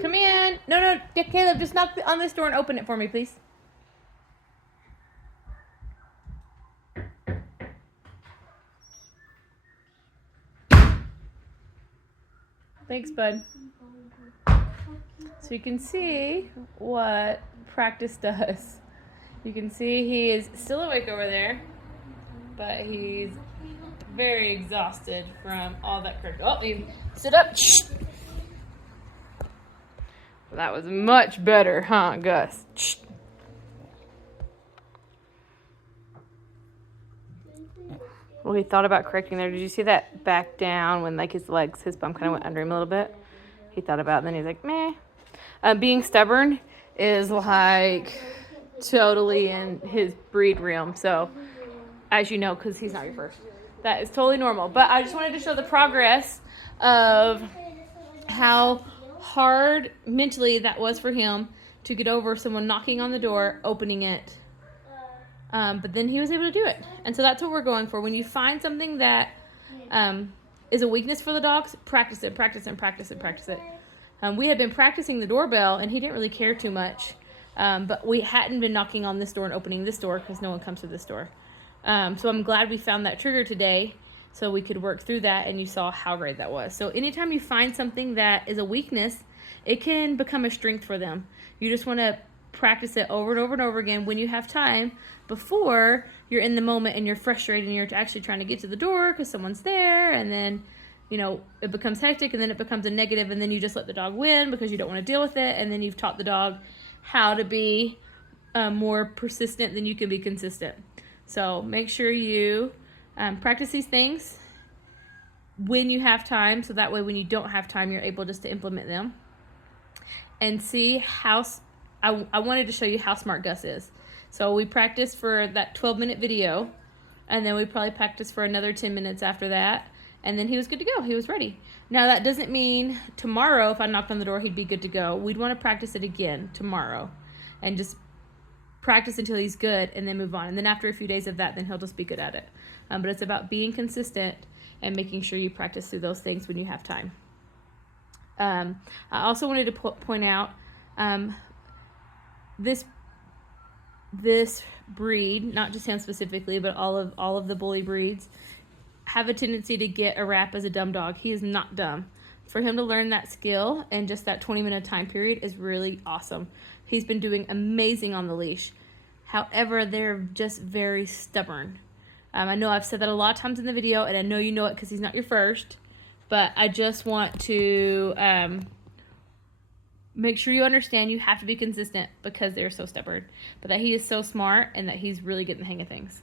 Come in. No, Caleb, just knock on this door and open it for me, please. Thanks, bud. So you can see what practice does. You can see he is still awake over there, but he's very exhausted from all that correct. Oh, he stood up. Shh. That was much better, huh, Gus? Shh. Well, he thought about correcting there. Did you see that back down when like his bum kind of went under him a little bit? He thought about it, and then he's like, meh. Being stubborn is like totally in his breed realm. So, as you know, because he's not your first, that is totally normal. But I just wanted to show the progress of how hard mentally that was for him to get over someone knocking on the door, opening it. But then he was able to do it. And so that's what we're going for. When you find something that is a weakness for the dogs, practice it. We had been practicing the doorbell, and he didn't really care too much. But we hadn't been knocking on this door and opening this door because no one comes to this door. So I'm glad we found that trigger today so we could work through that, and you saw how great that was. So anytime you find something that is a weakness, it can become a strength for them. You just want to practice it over and over and over again when you have time before you're in the moment and you're frustrated and you're actually trying to get to the door because someone's there, and then it becomes hectic, and then it becomes a negative, and then you just let the dog win because you don't want to deal with it, and then you've taught the dog how to be more persistent than you can be consistent. So make sure you practice these things when you have time, so that way when you don't have time, you're able just to implement them. And see how, I wanted to show you how smart Gus is. So we practiced for that 12-minute video, and then we probably practiced for another 10 minutes after that, and then he was good to go. He was ready. Now that doesn't mean tomorrow if I knocked on the door he'd be good to go. We'd want to practice it again tomorrow and just practice until he's good and then move on. And then after a few days of that, then he'll just be good at it. But it's about being consistent and making sure you practice through those things when you have time. I also wanted to point out this breed, not just him specifically, but all of the bully breeds, have a tendency to get a rap as a dumb dog. He is not dumb. For him to learn that skill in just that 20-minute time period is really awesome. He's been doing amazing on the leash. However, they're just very stubborn. I know I've said that a lot of times in the video, and I know you know it because he's not your first, but I just want to make sure you understand you have to be consistent because they're so stubborn, but that he is so smart and that he's really getting the hang of things.